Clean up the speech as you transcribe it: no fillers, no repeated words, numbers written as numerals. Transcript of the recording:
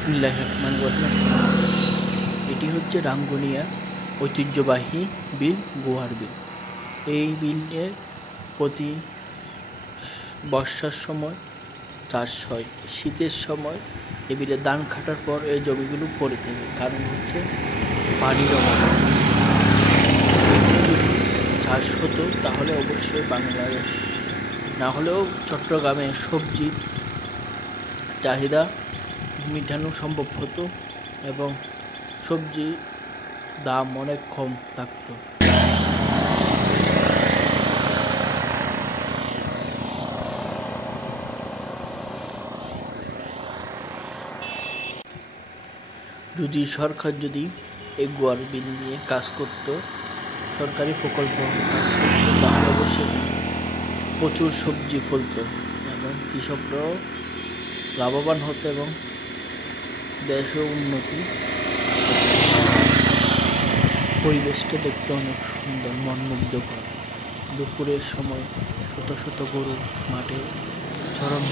বিসমিল্লাহির রহমানির রহিম। এটি হচ্ছে রাঙ্গুনিয়ার ঐতিহ্যবাহী বিল গোয়ার বিল। এই বিলে প্রতি বর্ষার সময় চাষ হয়, শীতের সময় এ বিলে ধান কাটার পর এই জমিগুলো পড়ে থাকে, কারণ হচ্ছে পানির অভাব। চাষ হতো তাহলে অবশ্যই বাংলাদেশ না হলেও চট্টগ্রামে সবজির চাহিদা মেটানো সম্ভব হতো এবং সবজির দাম অনেক কম থাকতো। যদি সরকার এই গোয়ার বিল নিয়ে কাজ করত, সরকারি প্রকল্প তাহলে অবশ্যই প্রচুর সবজি ফলতো এবং কৃষকরাও লাভবান হতো এবং দেশেও উন্নতি। পরিবেশটা দেখতে অনেক সুন্দর, মনমুগ্ধকর। দুপুরের সময় শত শত গরু মাঠে চরণ